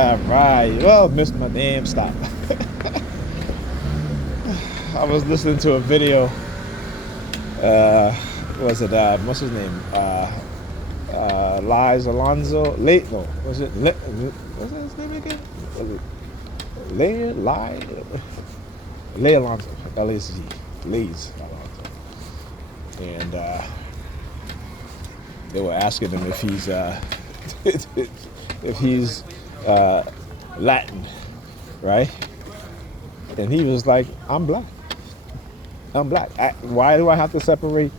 Right. Well, missed my damn stop. I was listening to a video. Was it what's his name? Lies Alonzo. Late no. Was it? What's his name again? Was it Lay Alonzo? L-A-Z. Lays Alonzo. And they were asking him if he's if he's Latin, right? And he was like, I'm black. I'm black. Why do I have to separate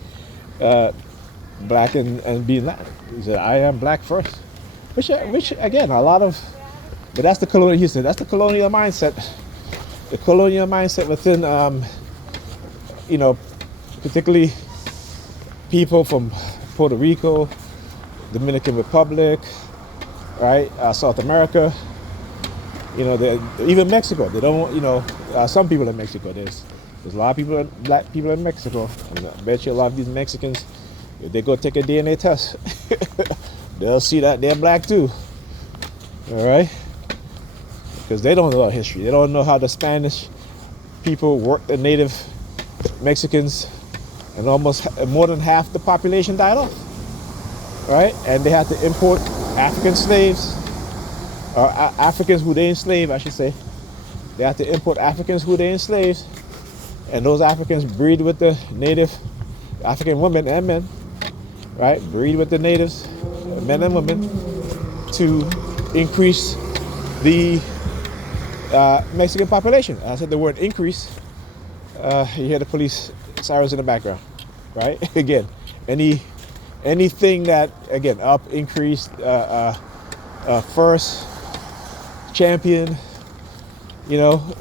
black and being Latin? He said, I am black first. Which again, a lot of, but that's the colonial, he said, that's the colonial mindset. The colonial mindset within, particularly people from Puerto Rico, Dominican Republic, right? South America, even Mexico. They don't, some people in Mexico. There's a lot of people, black people in Mexico. And I bet you a lot of these Mexicans, if they go take a DNA test, they'll see that they're black too. All right? Because they don't know our history. They don't know how the Spanish people worked the native Mexicans, and almost more than half the population died off. Right? And they had to import African slaves, or Africans who they enslaved, I should say. They had to import Africans who they enslaved, and those Africans breed with the native African women and men, right? Breed with the natives, men and women, to increase the Mexican population. I said the word increase. You hear the police sirens in the background, right? Again, anything that, again, increase, first, champion,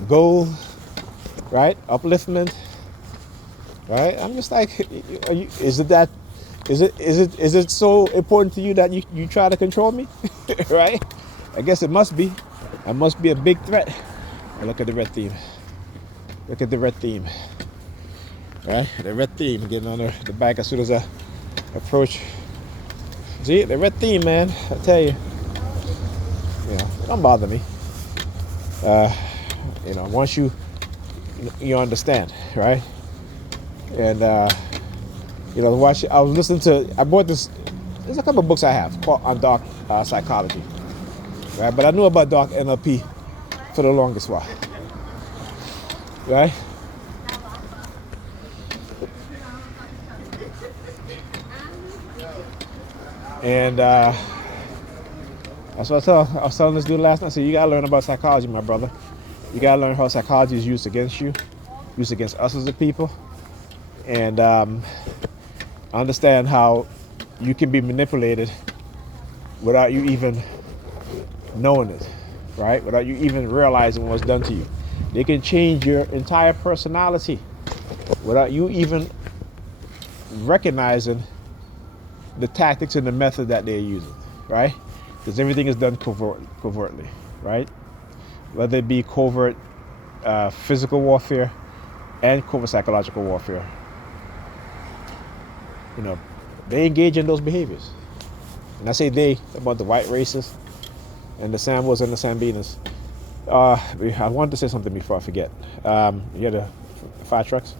goal, right? Upliftment, right? I'm just like, is it so important to you that you try to control me, right? I guess it must be. I must be a big threat. And look at the red theme. Look at the red theme, right? The red theme getting on the back as soon as I approach. See, the red theme, man. I tell you, don't bother me. Once you understand, right? And watch. I was listening to. I bought this. There's a couple of books I have called on dark psychology, right? But I knew about dark NLP for the longest while, right? And that's what I was telling this dude last night. So you gotta learn about psychology, my brother. You gotta learn how psychology is used against you, used against us as a people, and understand how you can be manipulated without you even knowing it, right? Without you even realizing what's done to you. They can change your entire personality without you even recognizing the tactics and the method that they're using, right? Because everything is done covertly, right? Whether it be covert physical warfare and covert psychological warfare. They engage in those behaviors. And I say they, about the white races and the Sambos and the Sambinas. I wanted to say something before I forget. You hear the fire trucks?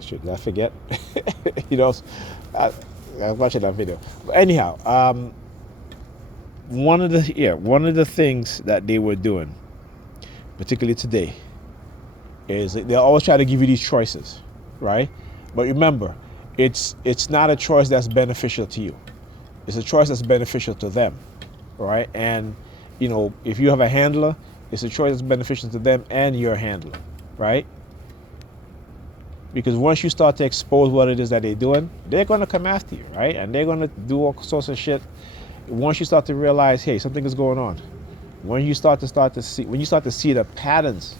Should I forget? I was watching that video. But anyhow, one of the things that they were doing, particularly today, is they always try to give you these choices, right? But remember, it's not a choice that's beneficial to you. It's a choice that's beneficial to them, right? And if you have a handler, it's a choice that's beneficial to them and your handler, right? Because once you start to expose what it is that they're doing, they're going to come after you, right? And they're going to do all sorts of shit. Once you start to realize, hey, something is going on. When you start to see the patterns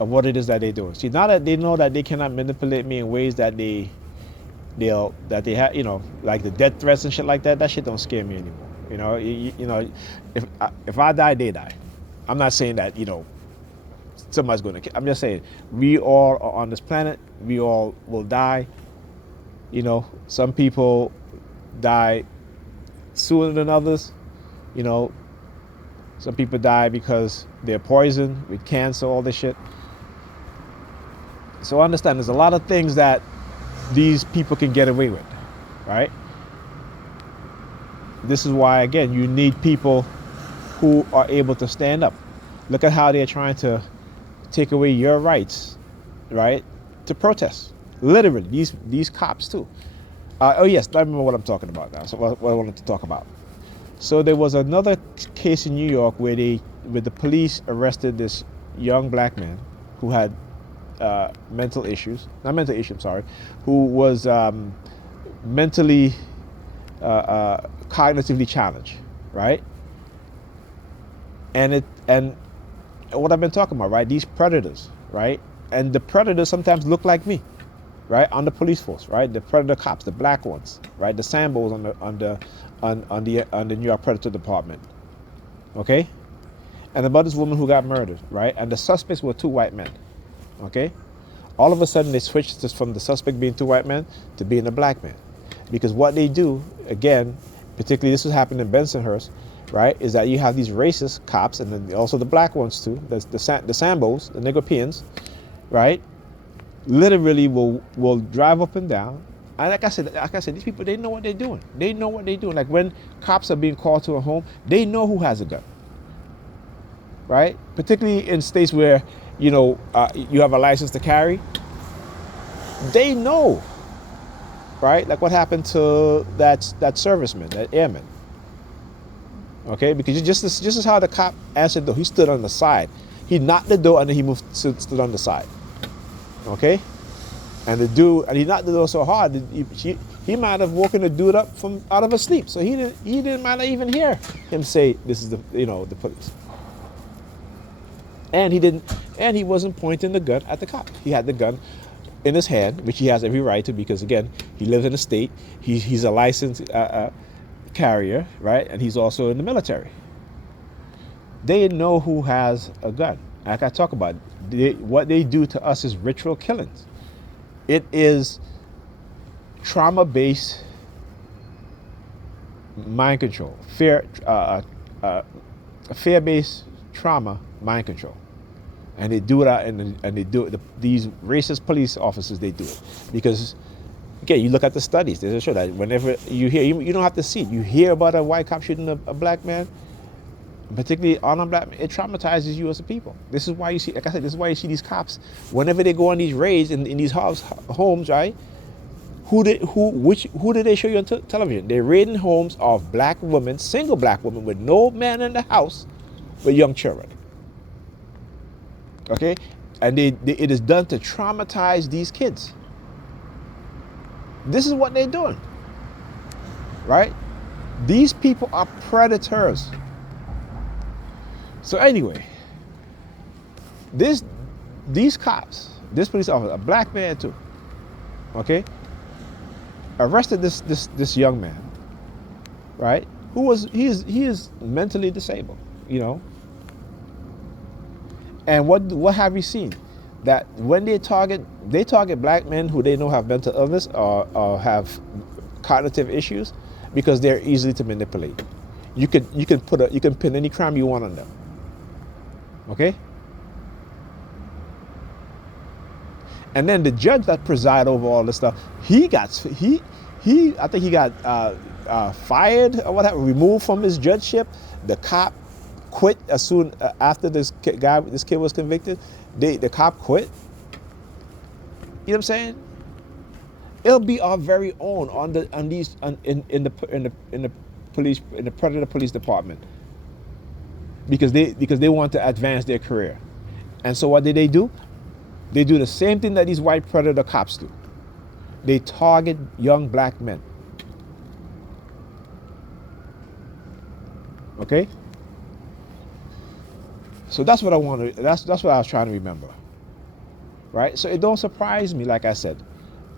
of what it is that they're doing. See, now that they know that they cannot manipulate me in ways that they have, like the death threats and shit like that. That shit don't scare me anymore. If I die, they die. I'm not saying that somebody's going to kill. I'm just saying we all are on this planet. We all will die. Some people die sooner than others. You know, some people die because they're poisoned with cancer, all this shit. So understand, there's a lot of things that these people can get away with, right? This is why, again, you need people who are able to stand up. Look at how they're trying to take away your rights, right, to protest. Literally, these cops too. Oh yes, I remember what I'm talking about now. So what I wanted to talk about. So there was another case in New York where the police arrested this young black man who had mental issues, not mental issues, I'm sorry, who was mentally, cognitively challenged, right? And what I've been talking about, right? These predators, right? And the predators sometimes look like me, right? On the police force, right? The predator cops, the black ones, right? The Sambos on the New York Predator Department, okay? And about this woman who got murdered, right? And the suspects were two white men, okay? All of a sudden they switched this from the suspect being two white men to being a black man, because what they do, again, particularly this was happening in Bensonhurst, right, is that you have these racist cops, and then also the black ones too, the Sambos, the Nigerians, right, literally will drive up and down. And like I said, these people, they know what they're doing. They know what they're doing. Like when cops are being called to a home, they know who has a gun, right? Particularly in states where, you know, you have a license to carry. They know, right? Like what happened to that serviceman, that airman. Okay, because just as how the cop answered the door, he stood on the side. He knocked the door and then he stood on the side. Okay, and he knocked the door so hard that he might have woken the dude up from out of his sleep. So he might not even hear him say, "This is the police." And he wasn't pointing the gun at the cop. He had the gun in his hand, which he has every right to, because again, he lives in a state. He's a licensed carrier, right? And he's also in the military. They know who has a gun. Like I talk about, what they do to us is ritual killings. It is trauma-based mind control, fear-based trauma mind control, and they do it. These racist police officers, they do it because, again, you look at the studies. They show that whenever you hear, you don't have to see it. You hear about a white cop shooting a black man, particularly on a black man, it traumatizes you as a people. This is why you see, like I said, this is why you see these cops whenever they go on these raids in these homes, right? Who did they show you on television? They're raiding homes of black women, single black women with no man in the house, with young children. Okay, and it is done to traumatize these kids. This is what they're doing, right? These people are predators. So anyway, these cops, this police officer, a black man too, okay, arrested this young man, right? He is mentally disabled, you know. And what have we seen? That when they target black men who they know have mental illness or have cognitive issues, because they're easily to manipulate. You can pin any crime you want on them. Okay? And then the judge that preside over all this stuff, I think he got fired or whatever, removed from his judgeship. The cop quit as soon after this kid was convicted. The cop quit. You know what I'm saying? It'll be our very own in the Predator Police Department, because they want to advance their career. And so what did they do? They do the same thing that these white predator cops do. They target young black men. Okay? So that's what I want to. That's what I was trying to remember. Right? So it don't surprise me, like I said,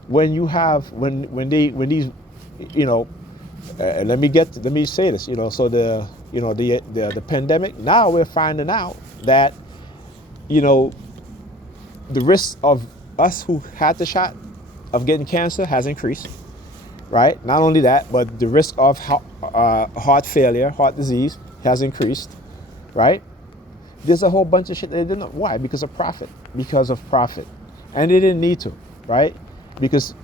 when these, you know, let me say this, you know. So the pandemic. Now we're finding out that, you know, the risk of us who had the shot of getting cancer has increased. right? Not only that, but the risk of heart failure, heart disease has increased, right? There's a whole bunch of shit they didn't. Why? Because of profit. Because of profit. And they didn't need to, right? Because,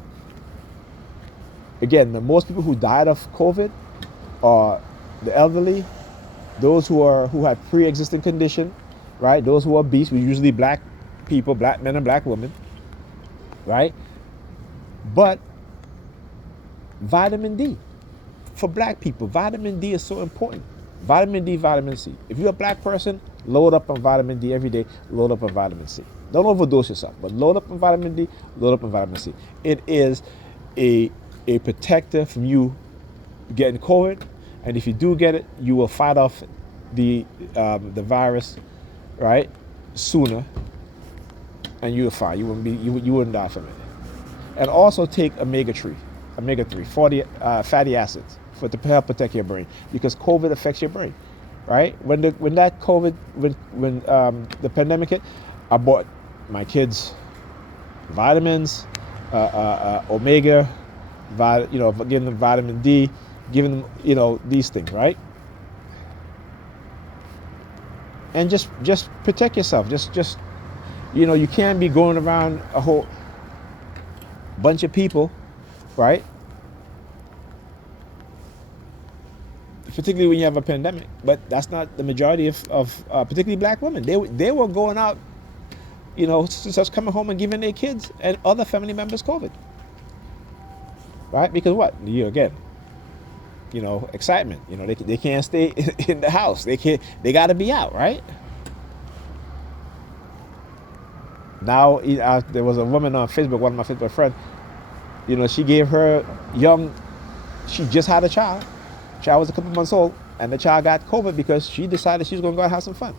again, the most people who died of COVID are the elderly, those who had pre-existing condition, right? Those who are obese, were usually black people, black men and black women, right? But vitamin D, for black people, vitamin D is so important. Vitamin D, vitamin C. If you're a black person, load up on vitamin D every day, load up on vitamin C. Don't overdose yourself, but load up on vitamin D, load up on vitamin C. It is a protector from you getting COVID, and if you do get it, you will fight off the virus, right, sooner, and you'll fine. You wouldn't die from it. And also take omega-3 fatty acids to help protect your brain, because COVID affects your brain, right? When the pandemic hit, I bought my kids vitamins, omega, giving them vitamin D, giving them these things, right? And just protect yourself. Just you can't be going around a whole bunch of people, right? Particularly when you have a pandemic, but that's not the majority of particularly black women. They were going out, just coming home and giving their kids and other family members COVID, right? Because what? Again, excitement. They can't stay in the house. They got to be out, right? Now, there was a woman on Facebook, one of my Facebook friends. She gave her she just had a child. Child was a couple months old, and the child got COVID because she decided she was going to go out and have some fun.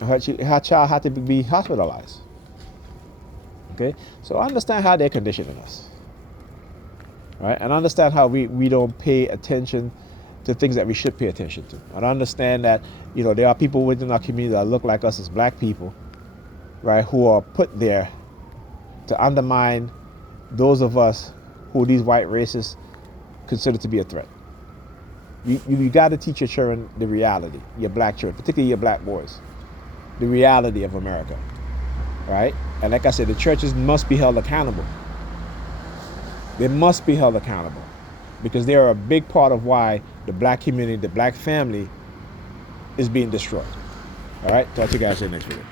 Her child had to be hospitalized. Okay, so I understand how they're conditioning us, right? And I understand how we don't pay attention to things that we should pay attention to. And I understand that there are people within our community that look like us as black people, right, who are put there to undermine those of us who these white racists consider to be a threat. You got to teach your children the reality, your black children, particularly your black boys, the reality of America, right? And like I said, the churches must be held accountable. They must be held accountable because they are a big part of why the black community, the black family is being destroyed. All right, talk to you guys in the next video.